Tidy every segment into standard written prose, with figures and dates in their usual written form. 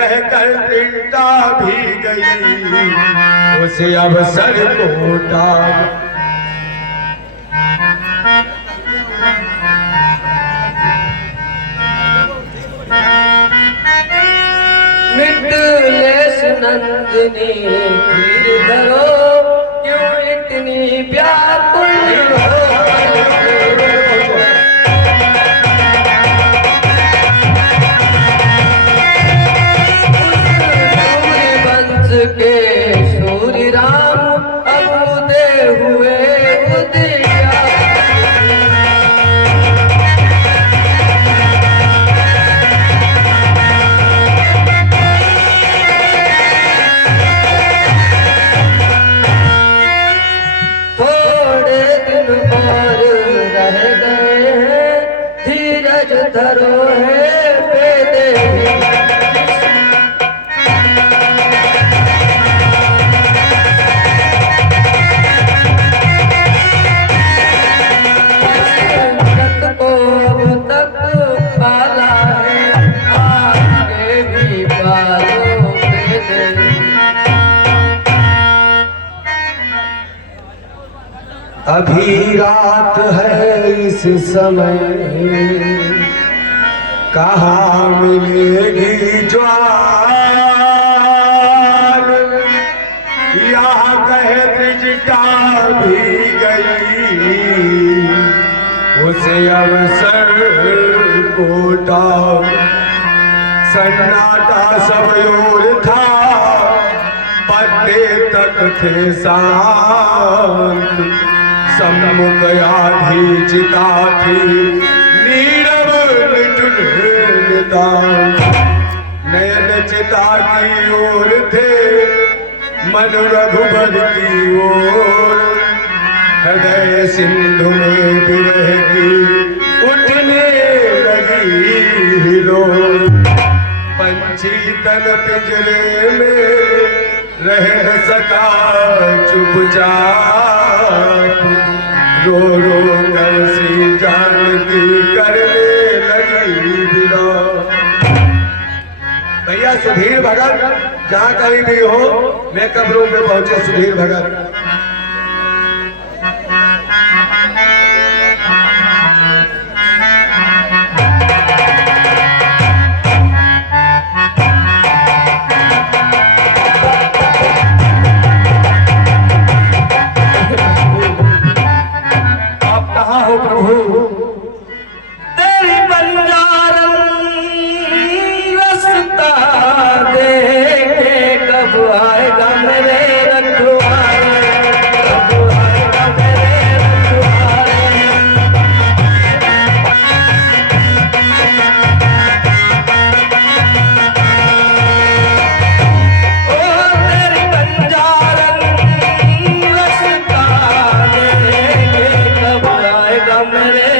कहकर पिंटा भी गई, उसे अवसर को टाल। मिटलेस नंदिनी फिर धरो, क्यों इतनी व्याकुल हो। के सूर्य राम अब उदय हुए उदिया, थोड़े दिन और रह गए हैं, धीरज धरो है बेदेही। अभी रात है इस समय, कहाँ मिलेगी ज्वाल। यहाँ कहे त्रिजटा भी गई, उसे अवसर को टाल। सन्नाटा सब ओर था, पत्ते तक थे शांत। सम्मुख आधी चिता थी, नीरव निठुर निदान। नयन चिता की ओर थे, मन रघुबर की ओर। हृदय सिंधु में विरह की उठने लगी हिलोर। पंछी तन पिंजरे में रह न सका चुपचाप, रो रो कर सी जानकी करने लगी विलाप। भैया सुधीर भगत जहाँ कहीं भी हो, मेकअप रूम में पहुंचे सुधीर भगत। तेरी बंजारन रास्ता देखे, कब आएगा मेरे रखवाले, कब आएगा मेरे रखवाले। ओ तेरी बंजारन रास्ता देखे, कब आएगा मेरे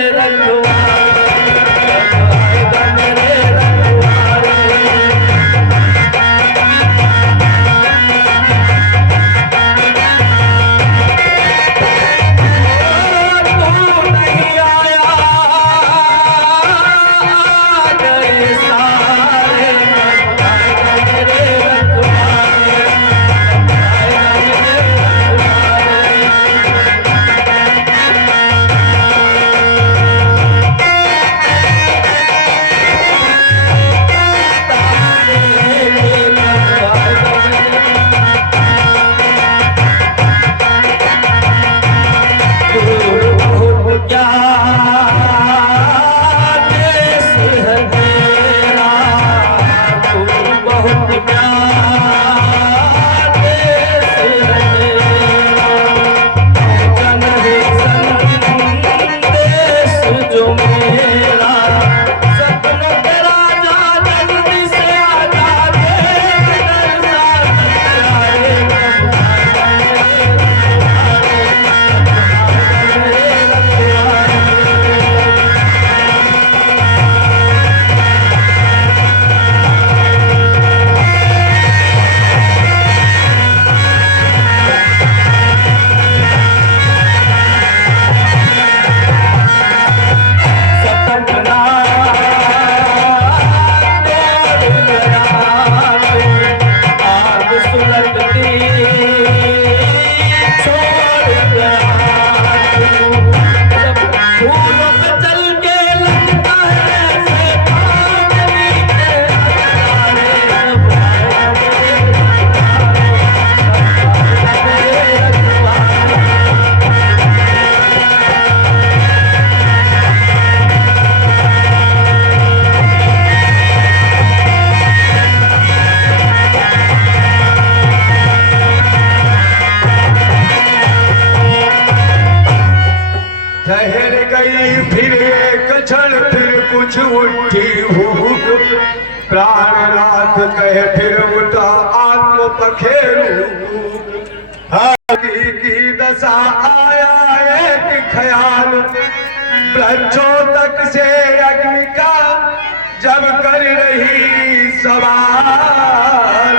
ठहर गई फिर एक क्षण, फिर कुछ उठी हुक, प्राणनाथ कहे फिर उठा आत्म पखेरु। की दशा आया एक ख्याल, वृक्षों तक से अग्नि का जब कर रही सवाल,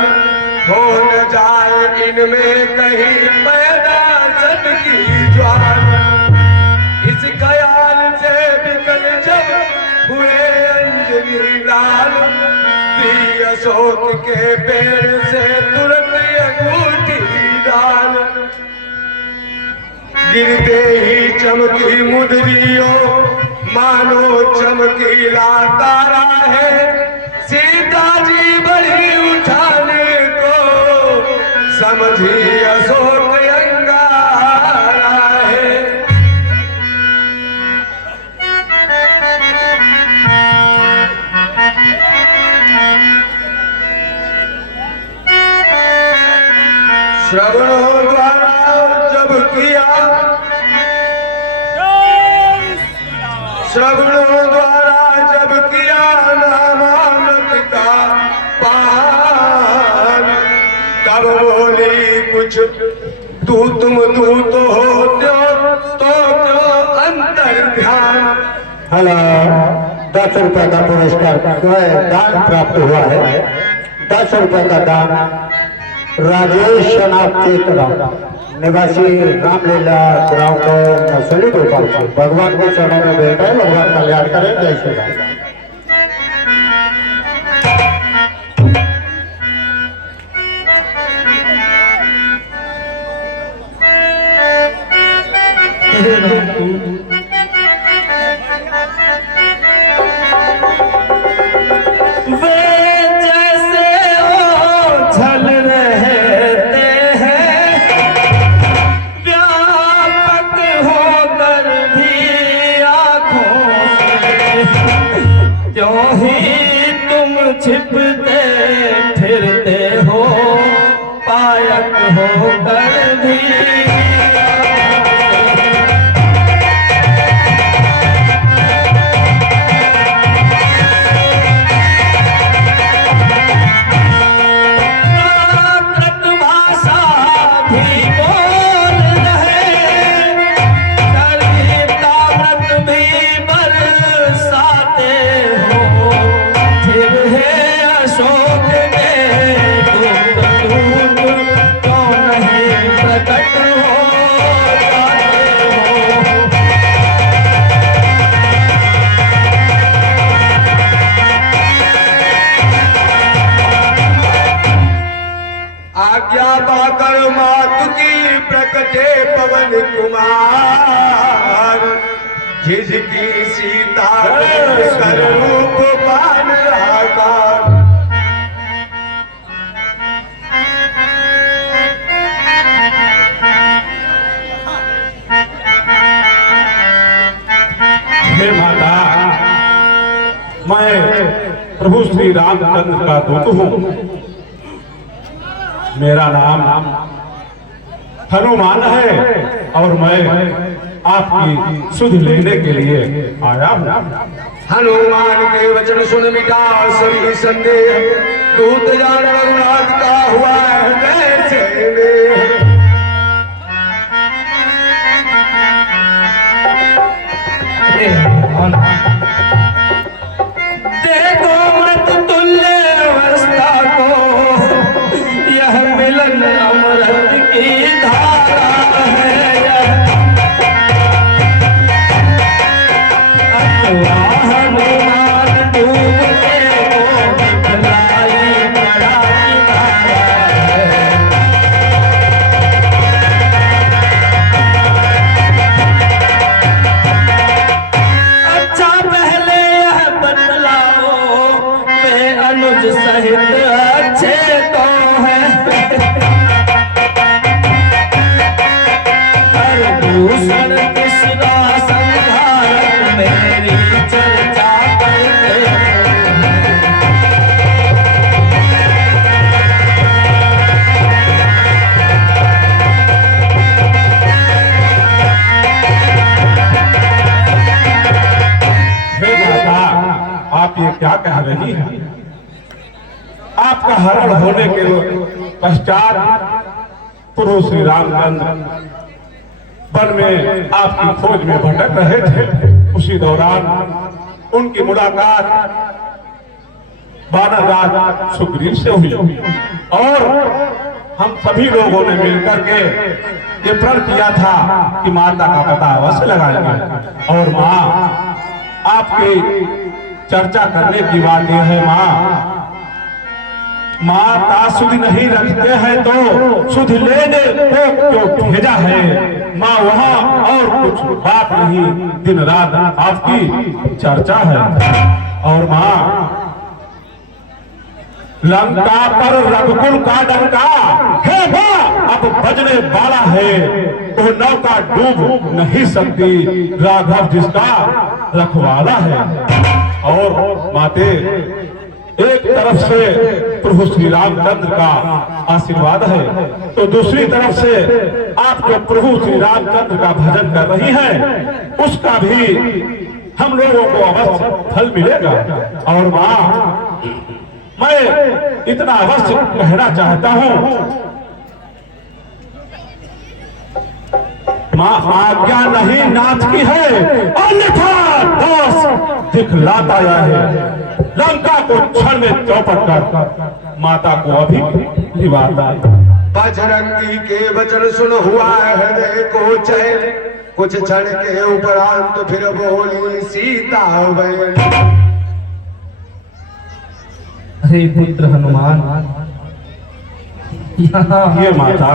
हो न जाए इनमें कहीं पैदा सत की ज्वाल। इस ख्याल से बिकल जब हुए अंजनी लाल, प्रिय अशोक के पेड़ से तुरंत अंगूठी डाल, गिरते ही चमकी मुदरियों मानो चमकीला तारा है, सीता जी बढ़ी उठाने को समझी अशोक अंगारा है। श्रवणों द्वारा जब किया, श्रवणों द्वारा जब किया नामामृत का पान, तब बोली कुछ तू तुम तू तो होते हो तो क्यों अंतर ध्यान। हेलो, 10 रुपए का पुरस्कार दान प्राप्त हुआ है। 10 रुपए का दान राजेश नाथ चेतरा, निवासी रामलीला ग्राउंड मसूली गोपाल से, भगवान को चरणों में बैठा है। भगवान कल्याण करें। जय श्री राम। छिपते फिरते हो पायक होकर भी, भाषा भी बोल रहे, ताकत भी बरसाते हो, फिर है अशोक में दूत क्यों नहीं प्रकट हो जाते हो। आज्ञा पाकर मातु की प्रकटे पवन कुमार, झिझकी सीता कर रूप पान आकार। हे माता, मैं प्रभु श्री रामचंद्र का दूत हूँ। मेरा नाम हनुमान है और मैं आपकी सुध लेने के लिए आया हूँ। हनुमान के वचन सुन मिटा सभी संदेह, दूत जान रघुनाथ का हुआ हृदय से मेल। देखो मत तुल्य अवस्था को, यह मिलन अमृत की धारा है। हनुमान डूबते को दिखलाई बड़ा किनारा है। अच्छा पहले आप ये क्या कह रही हैं? आपका हरण होने के पश्चात प्रभु श्री रामचंद्र वन में आपकी खोज में भटक रहे थे। उसी दौरान उनकी मुलाकात वानरराज सुग्रीव से हुई और हम सभी लोगों ने मिलकर के ये प्रण किया था कि माता का पता अवश्य लगाएंगे। और माँ, आपकी चर्चा करने की बात यह है माँ सुध नहीं रखते हैं तो सुध लेने को क्यों भेजा है? माँ वहाँ और कुछ बात नहीं, दिन रात आपकी चर्चा है। और माँ, लंका पर रघुकुल का डंका है माँ अब बजने वाला है। वो नौका डूब नहीं सकती, राघव जिसका रखवाला है। और माते, एक तरफ से प्रभु श्री रामचंद्र का आशीर्वाद है तो दूसरी तरफ से आप जो प्रभु श्री रामचंद्र का भजन कर रही हैं, उसका भी हम लोगों को अवश्य फल मिलेगा। और माँ, मैं इतना अवश्य कहना चाहता हूँ, माँ आज्ञा नहीं नाथ की है, अन्यथा दास दिखलाता है। लंका को क्षण में चौपट कर माता को अभी लिवाता है। बजरंगी के वचन सुन हुआ हृदय को चैन, कुछ क्षण के उपरांत फिर बोली सीता बहन। अरे पुत्र हनुमान, यहाँ ये माता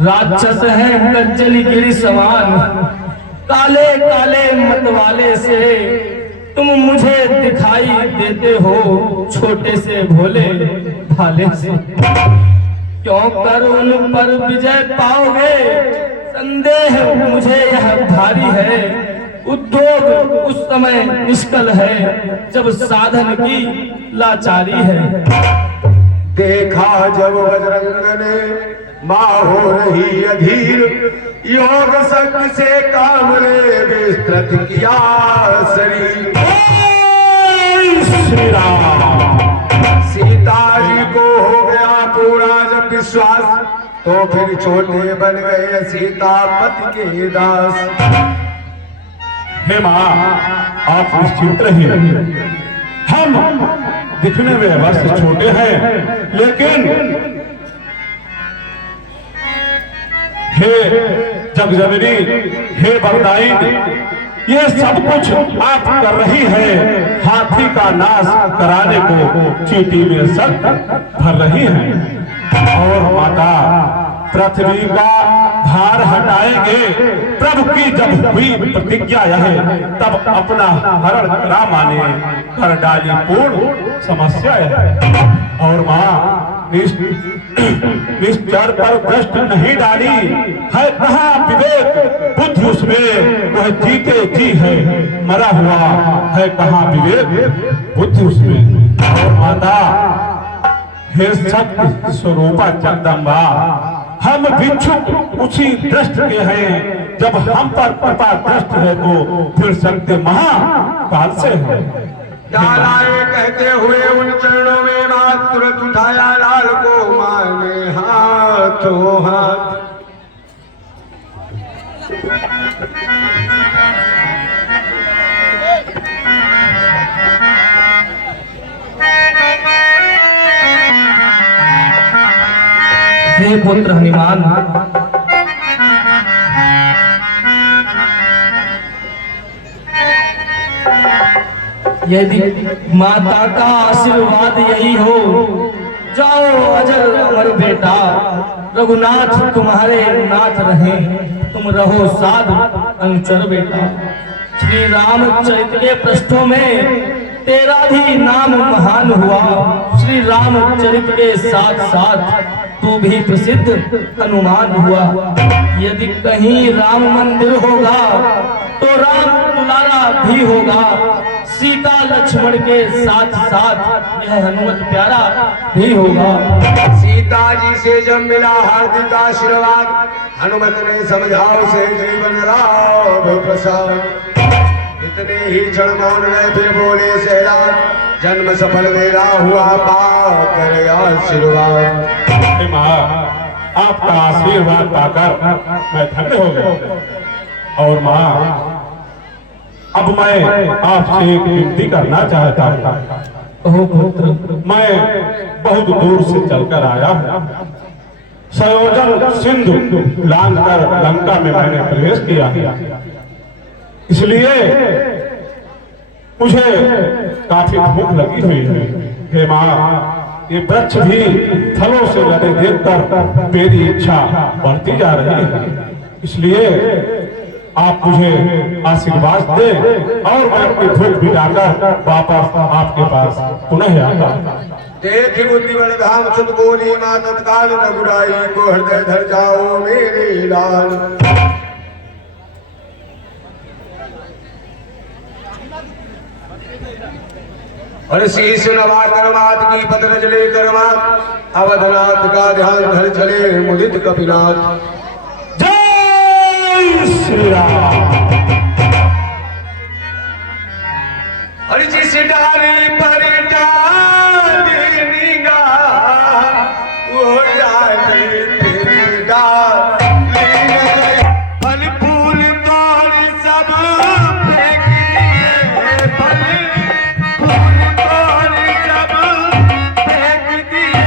राक्षस है कज्जली गिरी समान, काले काले मतवाले से तुम मुझे दिखाई देते हो, छोटे से भोले भाले से। क्यों कर उन पर विजय पाओगे, संदेह मुझे यह भारी है। उद्योग उस समय निष्कल है जब साधन की लाचारी है। देखा जब बजरंग ने माँ हो रही अधीर, योग शक्ति से काम ने विस्तृत किया शरीर। श्री राम। सीता जी को हो गया पूरा जब विश्वास, तो फिर छोटे बन गए सीता पति के दास। हे माँ, आप निश्चिंत रहिए, हम दिखने में अवश्य छोटे हैं, लेकिन हे जगजननी, हे वरदायिनी, ये सब कुछ आप कर रही है। हाथी का नाश कराने को चींटी में सख्त भर रही है। और माता, पृथ्वी का भार हटाएंगे प्रभु की जब हुई प्रतिज्ञा है, तब अपना हरण करा माने कर डाली पूर्ण समस्या है। और माँ, निश्चर पर भ्रष्ट नहीं डाली है, कहाँ विवेक बुद्धि उसमें, वह जीते जी है, मरा हुआ है कहाँ विवेक बुद्धि उसमें। और माता, हे शक्ति स्वरूपा जगदम्बा, हम भिक्षुक उसी दृष्ट के हैं, जब हम पर कृपा दृष्ट है तो फिर शक्ति महाकाल से है। डालाए कहते हुए उन चरणों में बात तुरंत उठाया लाल को मांगे हाथों हाथ। हे पुत्र हनुमान, यदि माता का आशीर्वाद यही हो, जाओ अजर अमर बेटा, रघुनाथ तुम्हारे नाथ रहे, तुम रहो साध अनुचर बेटा। श्री रामचरित के पृष्ठों में तेरा भी नाम महान हुआ, श्री रामचरित के साथ साथ तू भी प्रसिद्ध हनुमान हुआ। यदि कहीं राम मंदिर होगा तो राम दुलारा भी होगा, सीता लक्ष्मण के साथ साथ यह हनुमत प्यारा भी होगा। सीता जी से जब मिला हार्दिक आशीर्वाद, हनुमत ने समझा उसे जीवन राम प्रसाद। इतने ही क्षण मौन रहे फिर बोले सहराज, जन्म सफल मेरा हुआ पाकर आशीर्वाद। हे माँ, आपका आशीर्वाद पाकर मैं धन्य हो गया। और माँ, अब मैं आपसे एक विनती करना चाहता हूँ। ओह पुत्र, मैं बहुत दूर से चलकर आया हूँ। संयोजन सिंधु लांघकर लंका में मैंने प्रवेश किया है, इसलिए मुझे काफी भूख लगी हुई है। हे माँ, ये वृक्ष भी फलों से लदे देखकर मेरी इच्छा बढ़ती जा रही है, इसलिए आप मुझे आशीर्वाद दें और मैं अपनी भूख मिटाकर वापस आपके पास पुनः आता। देखी बुद्धि बल धाम सुत बोली माँ तत्काल रघुराई को हृदय धर जाओ मेरे लाल। और शीश नवा कर मात की पद रज लेकर मात अवधनाथ का ध्यान धर चले मुदित कपिनाथ। जय श्री राम। और जिस डाली पर डाली निगाह वो डाली तेरी डाली नहीं। फल फूल तोड़ सब फेंक दिए, फल फूल तोड़ सब फेंक दिए।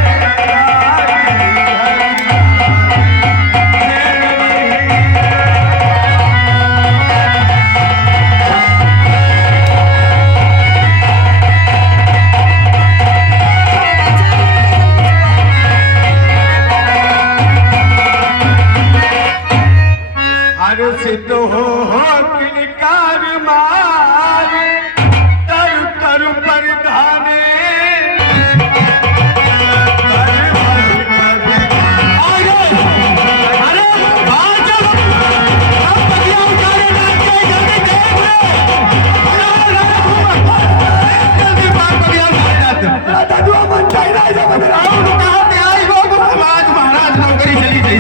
सिद्ध हो किनकार मार तरु तरु परिधाने। महाराज नौकरी चली गई।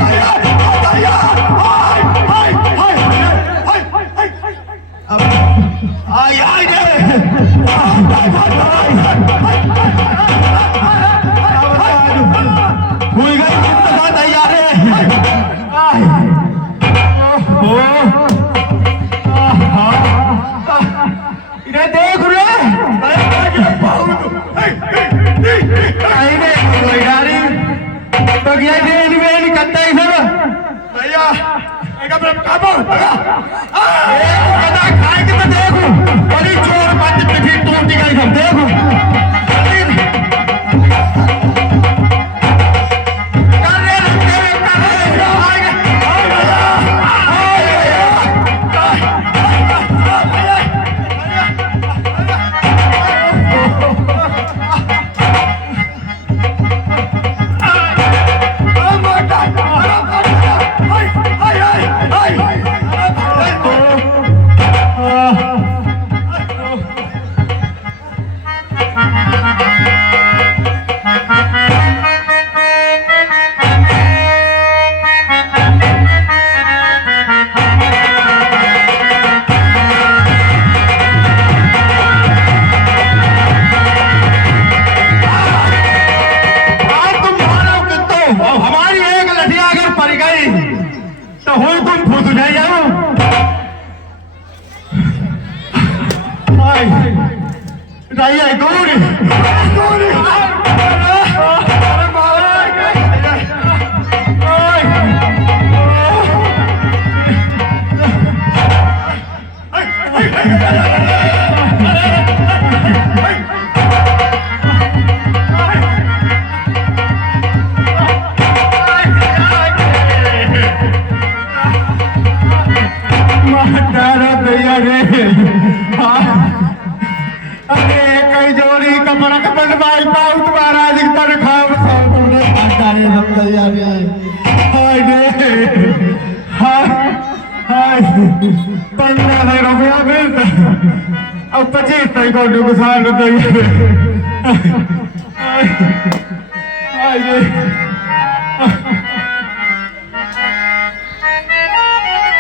देख खाएंगे तो देखो बड़ी चोर बंद पिठी टूट गई। सब देखो अब 25 तारीख को नुकसान होता है।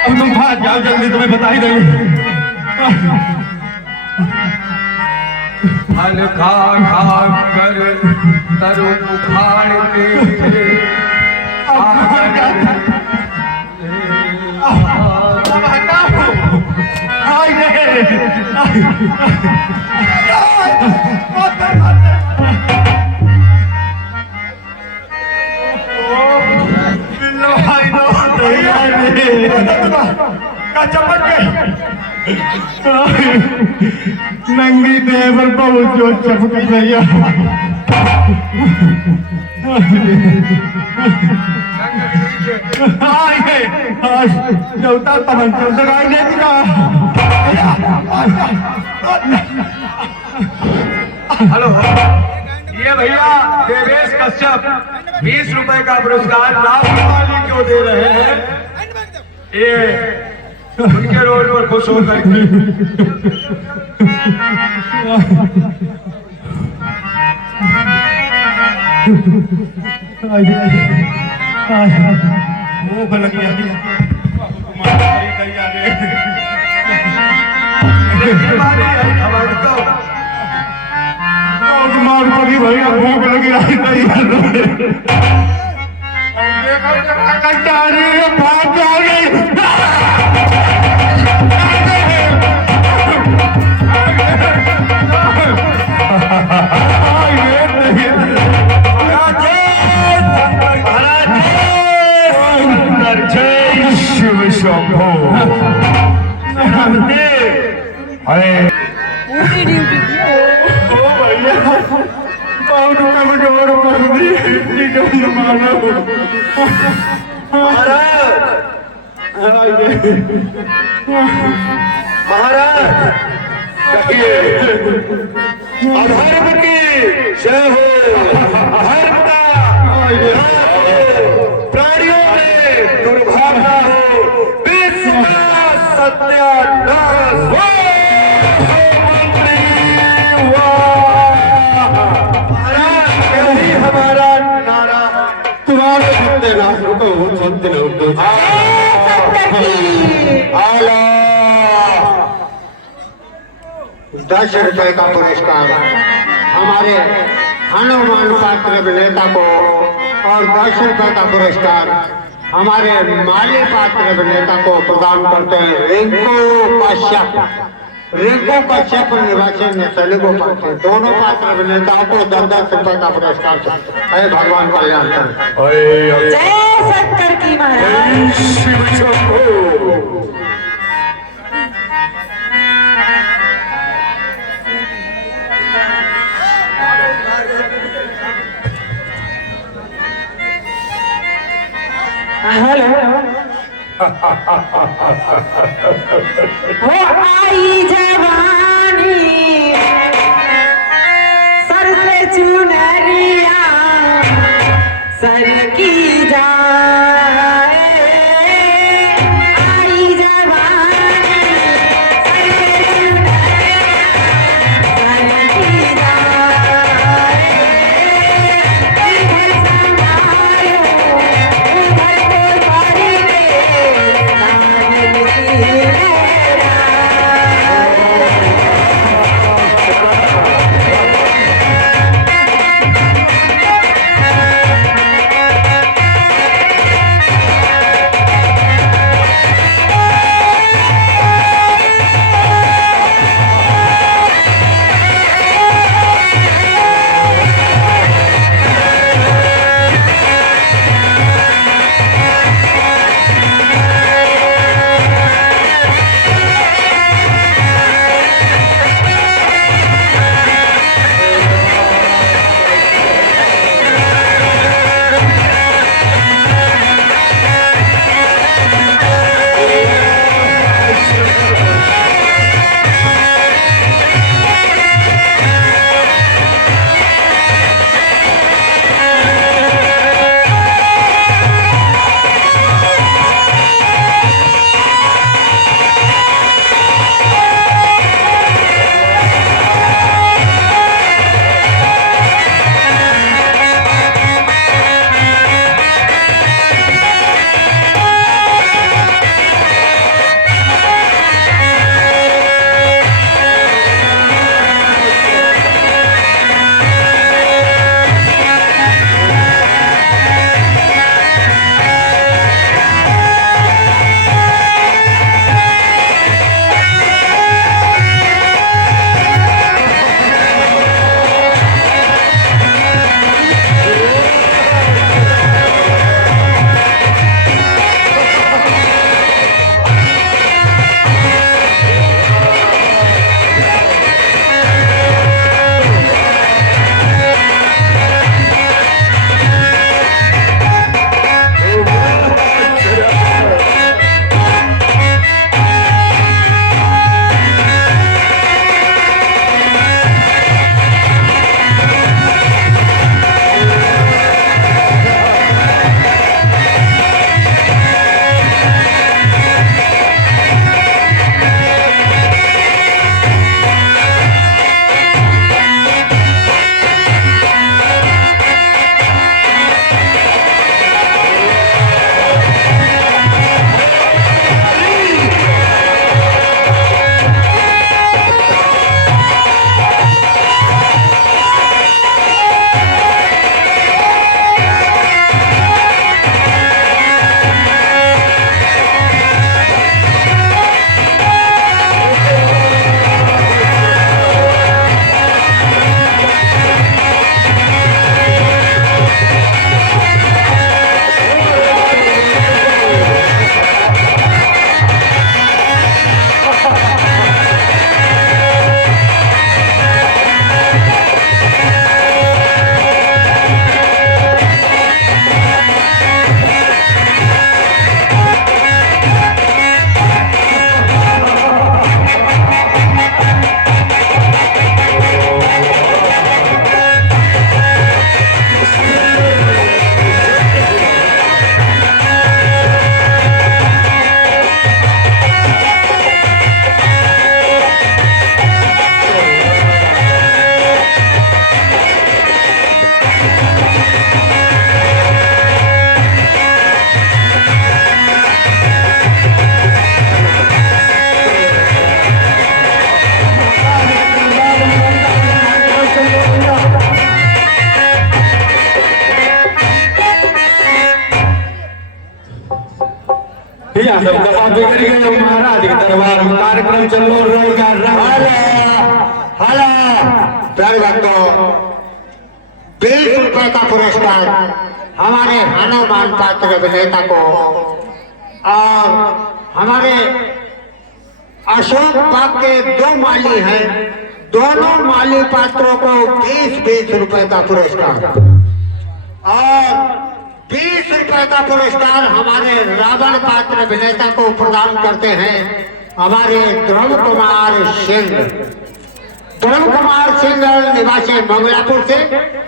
अब तुम भाग जाओ जल्दी, तुम्हें बता ही देंगे। फल खा खा कर तरु उखाड़ते चपक गए नंगी देवर बहुत जो चपक गया चौथा तमन चौथा हेलो, ये भैया देवेश कश्यप 20 रुपए का पुरस्कार राष्ट्रवादी क्यों दे रहे हैं? ये उनके रोल पर खुश होकर मुंह लग गया मार पड़ी भैया भूख लगी भाग शिव शंभो अधर्म की जय हो, धर्म का प्राणियों में दुर्भावना हो, विश्व का सत्यानाश हो। यही हमारा नारा तुम्हारे सत्यानाश को सत्य आला 10 रुपए का पुरस्कार हमारे हनुमान पात्र अभिनेता को और 10 रुपए का पुरस्कार हमारे माली पात्र अभिनेता को प्रदान करते हैं। रिंकू कश्यप निवासी नैसली गोपाल, दोनों पात्र अभिनेताओं को 10-10 रुपए का पुरस्कार है। भगवान कल्याण करें। जय शंकर की महाराज। शिव शंभो। हेलो, वो आई जवानी सर से चुनरिया सर की जाए, बिगड़ गए महाराज के दरबार में कार्यक्रम चल रहेगा। हेलो प्यारे भक्तों, 20 रुपए का पुरस्कार हमारे हनुमान पात्र अभिनेता को और हमारे अशोक बाग के 2 माली हैं, दोनों माली पात्रों को 20-20 रुपए का पुरस्कार और 20 रुपए का पुरस्कार हमारे रावण पात्र अभिनेता को प्रदान करते हैं हमारे ध्रुव कुमार सिंह। ध्रुव कुमार सिंह निवासी मंगलापुर से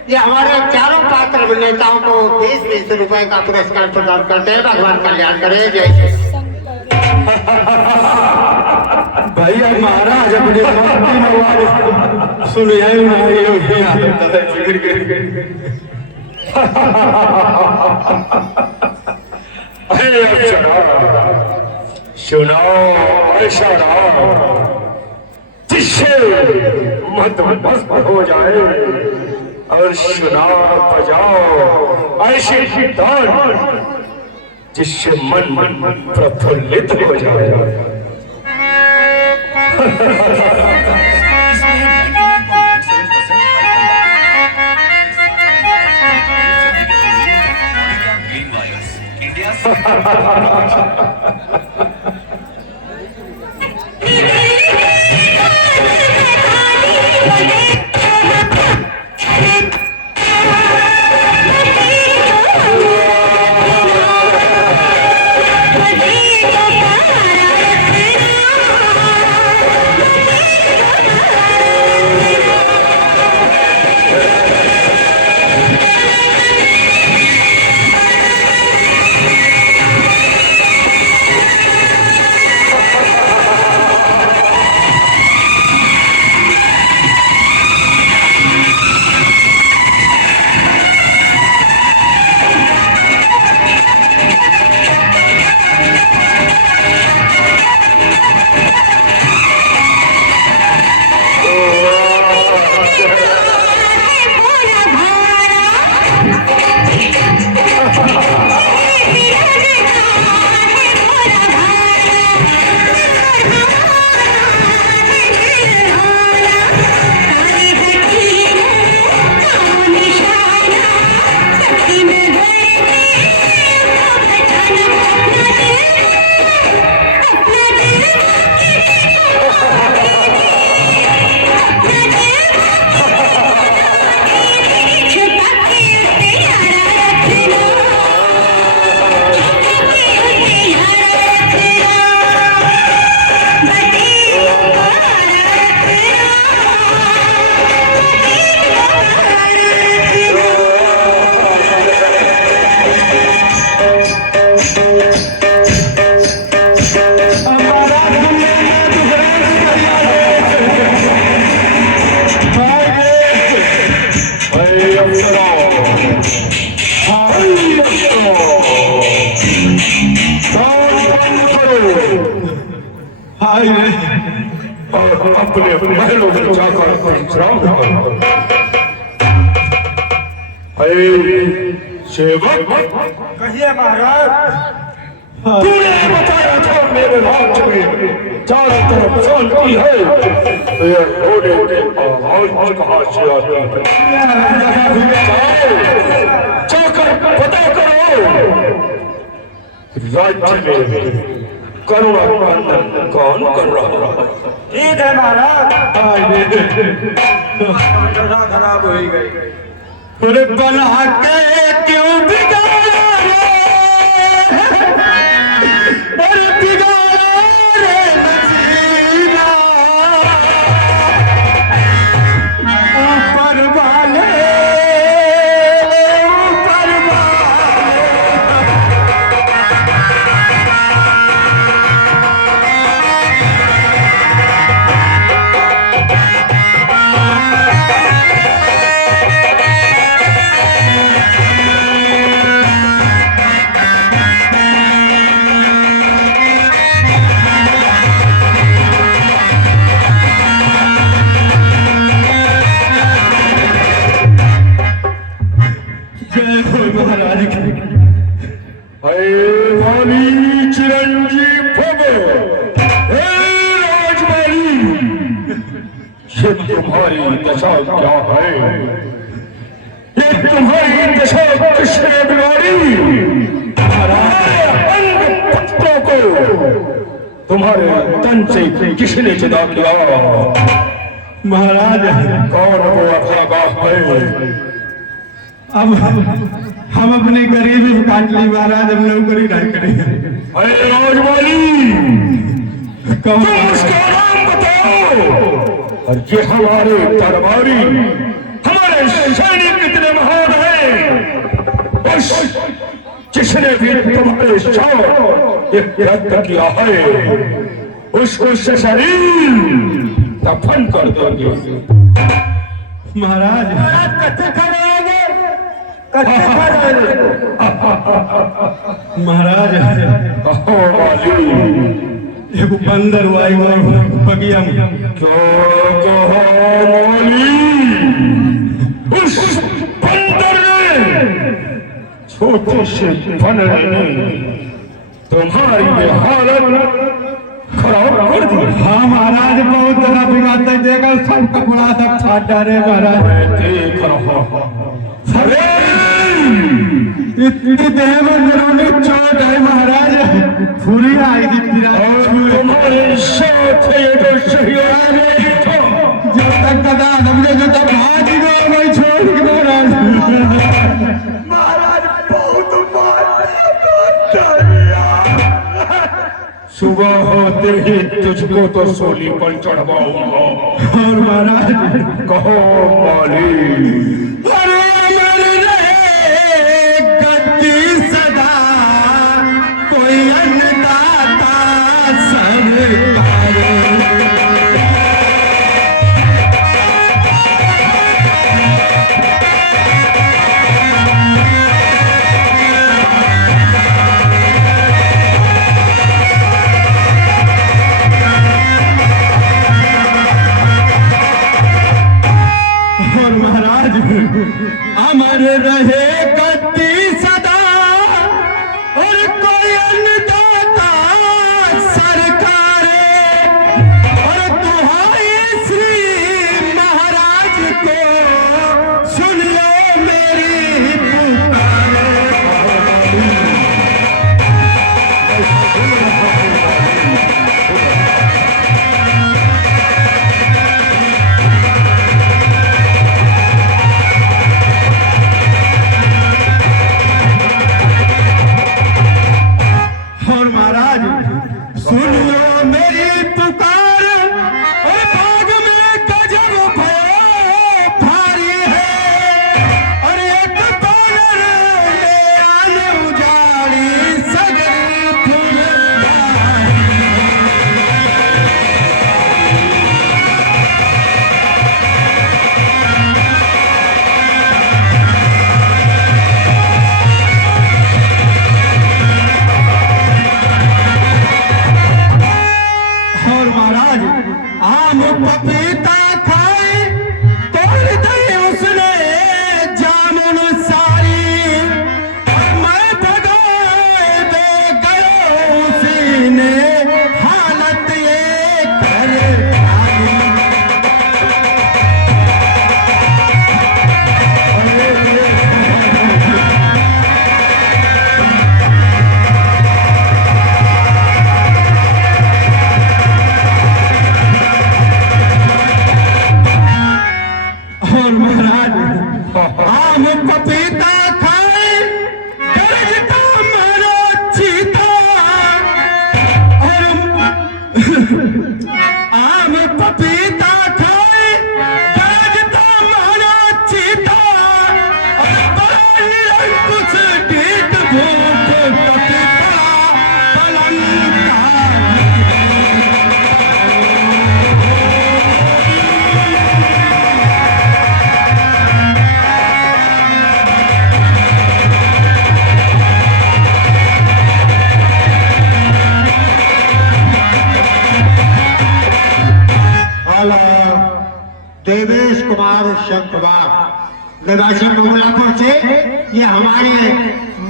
ये हमारे चारों पात्र अभिनेताओं को 20-20 रुपए का पुरस्कार प्रदान करते हैं। भगवान कल्याण करे। जय श्री भैया महाराज अपने भक्ति में सुनिए सुनो जिससे मस्त हो जाए और सुना बजाओ ऐसे गीतान जिससे मन प्रफुल्लित हो जाए। अपने अपने महलों में जाकर विश्राम करो। सेवक कहिए महाराज। तूने बताया था मेरे राज्य में चारों तरफ शांति है, ये रोने के आवाज कहाँ से आती है? जाकर पता करो राज्य में करुणा पालन कौन कर रहा है? ठीक है महाराज। खराब हो गई। अरे बना के क्यों बिगाड़ा अरे बिगाड़ा रे नसीबा ऊपर वाले ये तुम्हारी दशा क्या है? ये तुम्हारी दशा किसने बिगाड़ी? तुम्हारे अंग पत्रों को तुम्हारे तन से किसने जुदा किया? महाराज कौन वो अभागा है? अब हम अपनी गरीबी काट ली महाराज, हम नौकरी नहीं करेंगे। अरे राजमौली, तुम उसका नाम बताओ। और ये हमारे दरबारी, हमारे सैनिक कितने महान हैं। उस जिसने भी तुम्हारे साथ एक यत्न किया है, उसको शरीर दफन कर दोगे। महाराज कथे खड़े आगे, कथे खड़े। महाराज कहो वाली, एक बंदर वाई बगिया में क्यों वाली? उस बंदर ने छोटे से बंदर ने तुम्हारी ये हालत खराब कर दी। हाँ महाराज, बहुत बड़ा बुरा तक देगा, सब कपड़ा सब फाट डाले महाराज। देख रहा अरे इतनी देह में जरूरी चोट है महाराज, फुरी आई थी तुम्हारे साथ ये तो सही जब तक कदा हमने जो तक हाथ ही गए वही छोड़ के महाराज। महाराज बहुत मारा। सुबह होते ही तुझको तो सोली पर चढ़वाऊंगा। और महाराज कहो माली, अरे अमर रहे गद्दी सदा, कोई अन्नदाता सरकार। और महाराज अमर रहे गद्दी सदा, और कोई अन्नदाता सरकारे। और दुहाई श्री महाराज को सुन लो मेरी पुकारे। और महाराज सुन लो मेरी पुकार, और बाग में गजब भयो भारी है। और एक बानर ले आने उजाड़ी सगरी फुलवारी। और महाराज आम पपीता खाए, तोड़ दी उसने जामुन सारी। और मैं भगाए दे गयो उसी ने हालत ये कर डाली। और महाराज आम पपीता खाए, गरजता मारो चीता। और आम पपीता खाए, गरजता मारो चीता। और बड़ा निरंकुश ढीठ भूख पपीता पलंकार। देवेश कुमार शंकरबाग निवासी मंगलापुर से ये हमारे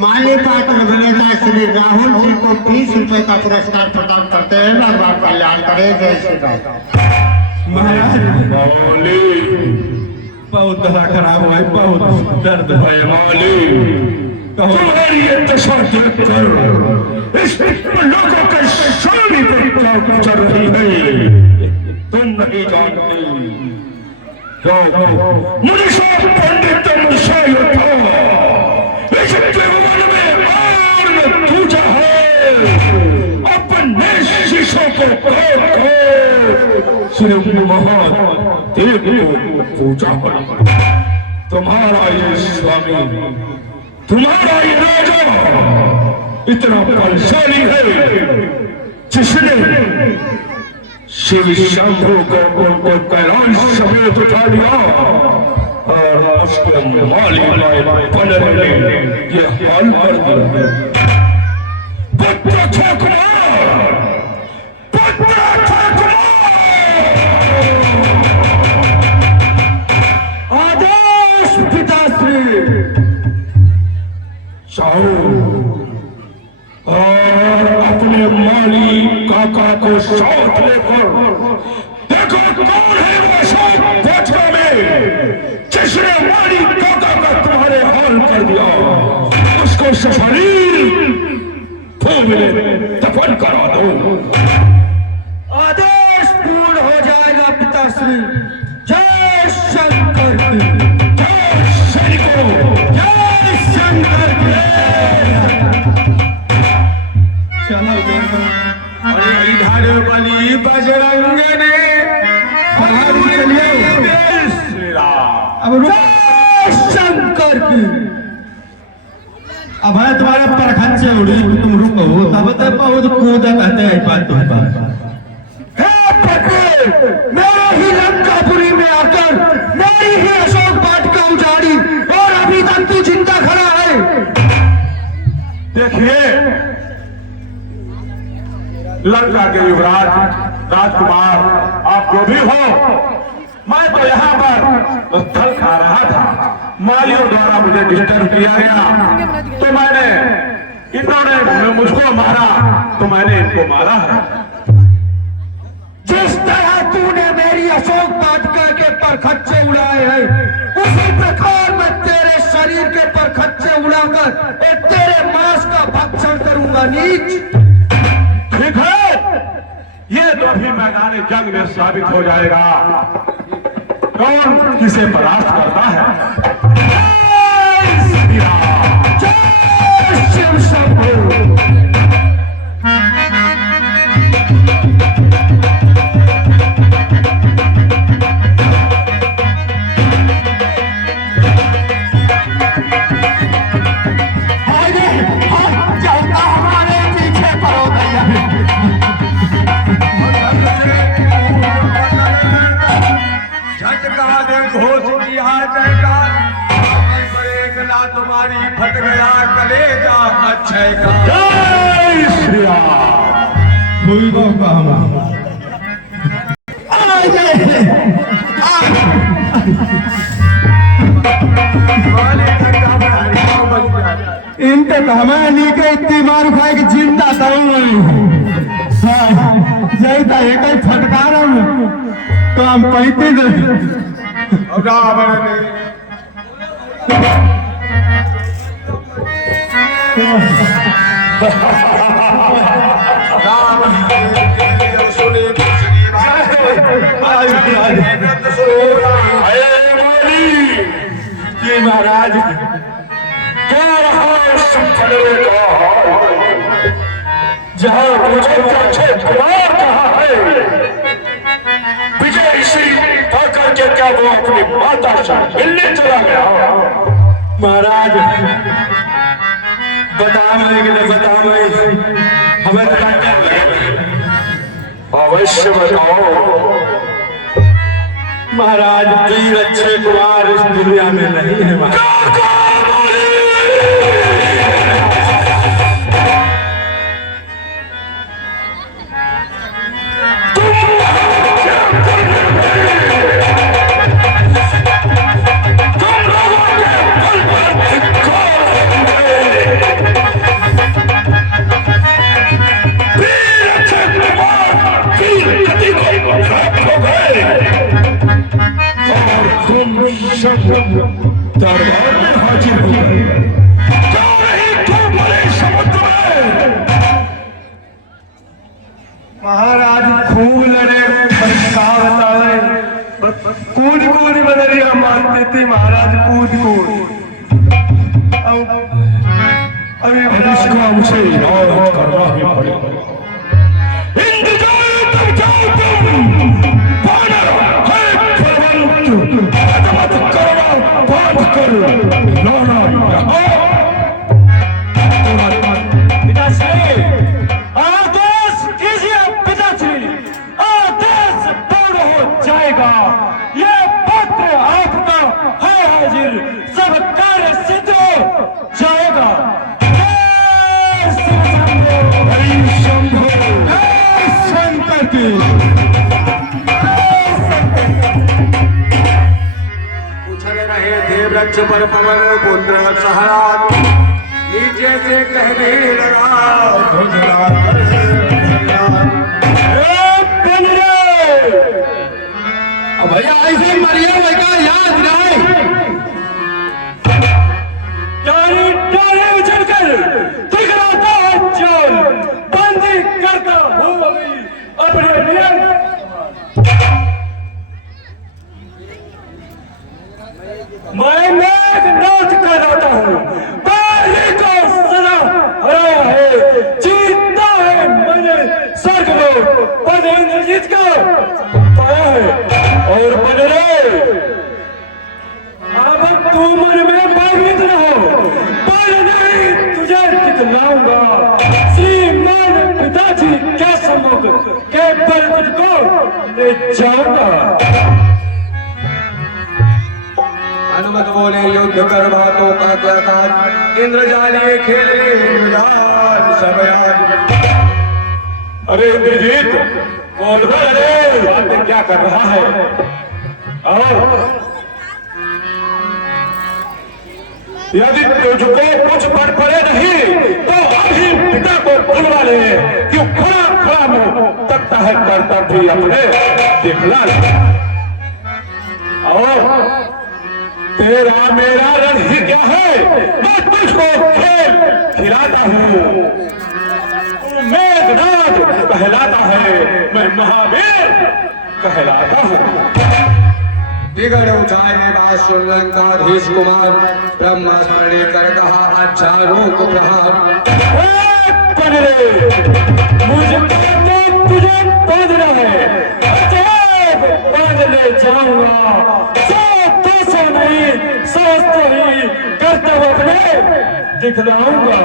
माली पात्र अभिनेता श्री राहुल जी को 20 रुपए का पुरस्कार प्रदान करते हैं। भगवान कल्याण करे। जय श्री राम। महाराज मौली बहुत तरह खराब हुआ है, बहुत दर्द है मौली। तुम्हारी ये दशा देखकर इस लोगों के शादी पर क्या गुजर रही है तुम नहीं जानती। मुझे सब पंडित मुझसे इस त्रिभुवन में और न दूजा है अपने शिष्यों को सिर्फ महादेव को पूजा कर। तुम्हारा ये स्वामी, तुम्हारा ये राजा इतना बलशाली है जिसने शिव शंभु को कैलाश समेत उठा लिया और उसको माली बनने ने ये हाल कर दिया। पुत्र अक्षय कुमार, पुत्र अक्षय कुमार, आदेश पिताश्री। जाओ और अपने माली काका को साथ लेकर देखो कौन है वो सब पोछा में जिसने माली काका का तुम्हारे हाल कर दिया। उसको सफरीर भूमि दफन करा दो। आदेश पूर्ण हो जाएगा पिताश्री। जय शंकर की, जय सैनिकों, जय शंकर की। और इधर बली बजरंग ने अब जय शंकर की। अब है तुम्हारे परखत से उड़ी, तुम रुको तब तक बहुत कूदा कहते हैं बात तुम मेरे ही लंकापुरी में आकर मेरी ही अशोक वाटिका उजाड़ी और अभी तक तू जिंदा खड़ा है। देखिए लंका के युवराज राजकुमार आप जो भी हो, मैं तो यहाँ पर स्थल खा रहा था, मालियों द्वारा मुझे डिस्टर्ब किया गया तो मैंने, इन्होंने मुझको मारा तो मैंने इनको मारा है। जिस तरह तूने मेरी अशोक वाटिका के परखच्चे उड़ाए हैं उसी प्रकार मैं तेरे शरीर के परखच्चे उड़ाकर एक तेरे मांस का भक्षण करूंगा नीच। ठीक है, ये तो अभी मैदान जंग में साबित हो जाएगा कौन किसे परास्त करता है। जय शिव शंभू। तुम्हारी फट गया कलेजा अक्षय का। जय श्री राम। हुई को काम इनके हमें नी के इतनी मार खाए कि जिंदा तरुण यही था एक ही फटकार तो हम 35 रावण ने महाराज क्या रहा जहाँ मुझे अक्षय कुमार कहा है विजय श्री होकर के क्या वो अपनी माता से मिलने चला गया। महाराज बता मैं कि नहीं बता मैं हमें अवश्य बताओ। महाराज वीर अक्षय कुमार इस दुनिया में नहीं है महाराज। वीर अक्षय कुमार वीर गति को प्राप्त हो गए। उसे इलाज करना ही पड़ेगा। इंतजार तक जाओ तुम, बानर है फलवंत, मत करना बांध कर लाना यहाँ। पिताश्री, आदेश कीजिए पिताश्री, आदेश पूर्ण हो जाएगा। ये पत्र आपका है हाजिर, सब कार्य सिद्ध हो जाएगा। जय शंभो, जय शंकर की। उछल रहे थे वृक्ष पर पवन पुत्र सहारा, नीचे से कहने लगा गुजरात भैया ऐसे मरिया लगा याद रहे। डाली डाली उछल कर दिखलाता है चोर, बंदी करता हूँ अभी अपने नियम। मैं मेघनाथ कहलाता हूँ, बाली को सदा हराया है, जीतता है मैंने स्वर्ग लोक, पद इंद्रजीत को पाया है। और बदले अब तू मन में भयभीत न हो, पर नहीं तुझे दिखलाऊंगा श्रीमान पिताजी के सम्मुख के पर तुझको ले जाऊंगा। हनुमत बोले युद्ध कर बातों का क्या काज, इंद्रजालीय खेले इंद्रजाल सब याद। अरे इंद्रजीत, बोल अरे बातें क्या कर रहा है? और यदि तुझको कुछ पड़ पड़े नहीं तो अभी पिता को बुलवा ले, क्यों खड़ा खड़ा में तकता है कर्तव्य अपने दिखला ले। और तेरा मेरा रण ही क्या है, मैं तुझको खेल खिलाता हूँ। मेघनाथ कहलाता है, मैं महावीर कहलाता हूँ। बिगड़ उठाए बात सुन लंकाधीश कुमार, ब्रह्मास्त्र लेकर कहा अच्छा रोक प्रहार। मुझे तुझे बांधना है, अजब बांध ले जाऊंगा। सौ नहीं सोचते ही कर्तव्य अपने दिखलाऊंगा।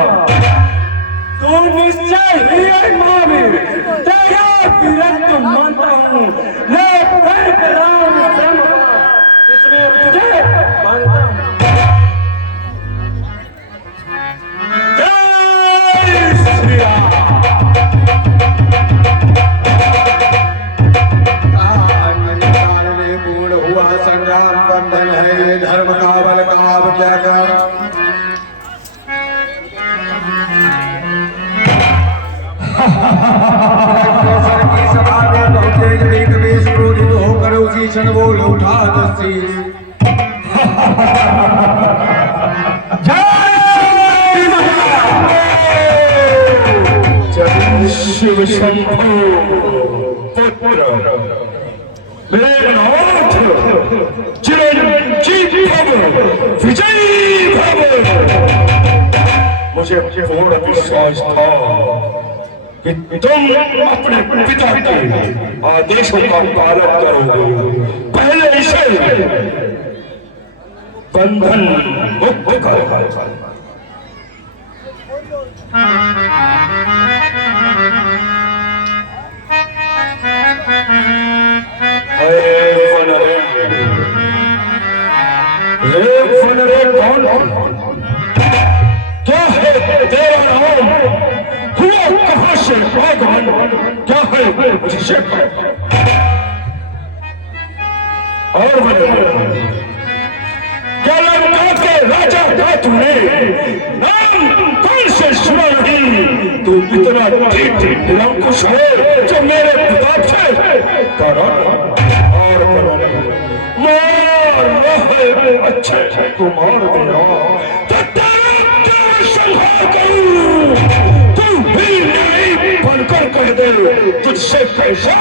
तू निश्चय ही है महावीर, तेरा वीरत्व मानता हूँ, ले राम ब्रह्म इसमें तुझे मानता हूँ। जय श्री राम। काल में पूर्ण हुआ संग्राम, बंधन है ये धर्म का बल का अब क्या कर। की सभा में पहुंचे जब कबीर क्रोधित होकर उसी क्षण बोल उठा दस्ती। शिव शंभो पुत्र मेघनाथ, चिरंजीवी भव, विजयी भव। मुझे पूर्ण विश्वास था कि तुम अपने पिता के आदेशों का पालन करोगे। पहले इसे बंधन मुक्त करो। क्या है तेरा नाम, हुआ कहां से आगमन, क्या है मुझसे और क्या लंका के राजा का तूने नाम कौन से सुना नहीं? तू इतना निरंकुश है जो मेरे प्रताप से करा और अच्छे कुमार दिया तो तेरा संहार करूं। तू भी नहीं बनकर कह दे तुझसे कैसा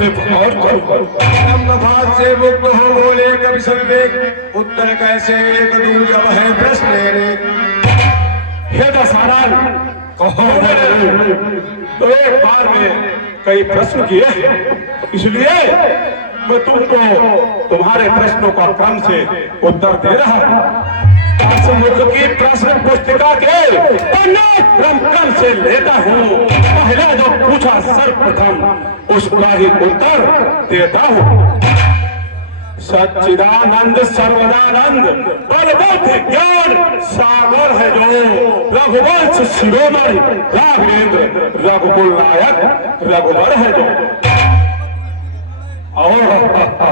व्यवहार करूं। ब्रह्मभाग से मुक्त हो बोले कवि संवेग, उत्तर कैसे एक दूर जब है प्रश्न रे। हे दशहरा तो एक बार में कई प्रश्न किए हैं, इसलिए मैं तुमको तुम्हारे प्रश्नों का क्रम से उत्तर दे रहा हूँ। मुल्क की प्रश्न पुस्तिका के क्रम से लेता हूँ। पहले जो पूछा सर्वप्रथम उसका ही उत्तर देता हूँ। सच्चिदानंद सर्वदानंद बलबुद्धि ज्ञान सागर है जो रघुवंश शिरोमणि राघवेंद्र रघुकुल नायक रघुवर है जो, और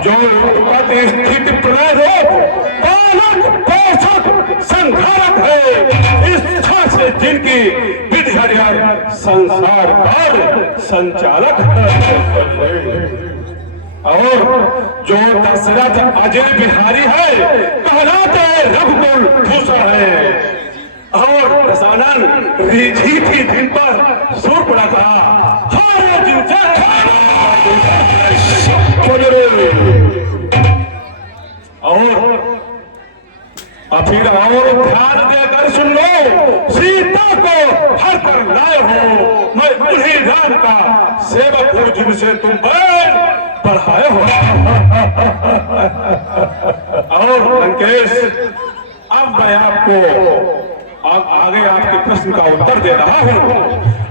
जो उत्पत्ति स्थिति प्रलय रूप पालक पोषक संहारक है, इच्छा से जिनकी विधि हरिहर संसार का संचालक है, और जो दशरथ अजय बिहारी है कहलाते रघुकुल भूषण है, और दशानन रीझी थी जिन पर शूर्पणखा हारे जिनसे और फिर और ध्यान देकर सुन लो, सीता को हर कर लाए हो, मैं उन्हीं राम का सेवक हूँ जिनसे तुम बैर बढ़ाए हो। और लंकेश, अब मैं आपको आगे आपके प्रश्न का उत्तर दे रहा हूँ।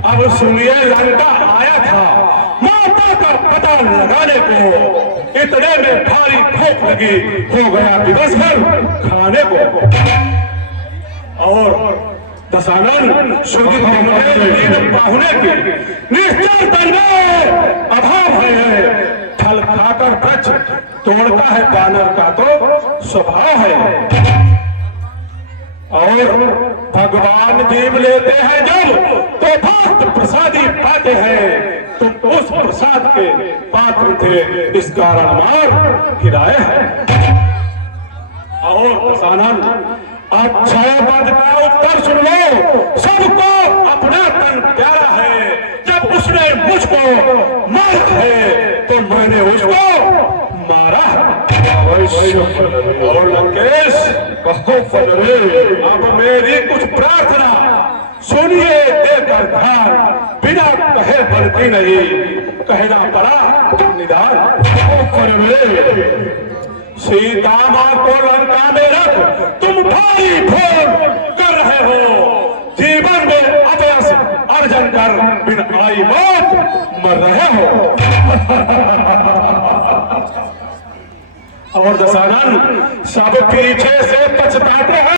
अब सुनिए, लंका आया था माता का पता लगाने को, इतने में भारी भूख लगी, हो गया दिवस भर खाने को, और दशानन पाहुने की निश्चय तन में अभाव है, फल खाकर वृक्ष तोड़ता है बानर का तो स्वभाव है, और भगवान जीव लेते हैं जब तो भक्त प्रसादी पाते हैं, तुम उस प्रसाद के पात्र थे, इस कारण मार गिराए हैं। और दशानन, अक्षय पद का उत्तर सुन लो, सबको अपना तन प्यारा है, जब उसने मुझको मारा है तो मैंने उसको मारा है। और लंकेश कहो फजरे, अब मेरी कुछ प्रार्थना सुनिए देकर ध्यान, बिना कहे बनती नहीं, कहना पड़ा निदान। सीता माँ को लंका में रख तुम भारी भोग कर रहे हो, जीवन में अपयश अर्जन कर बिन आई मौत मर रहे हो। और दशानन, सब पीछे से पछताते हैं।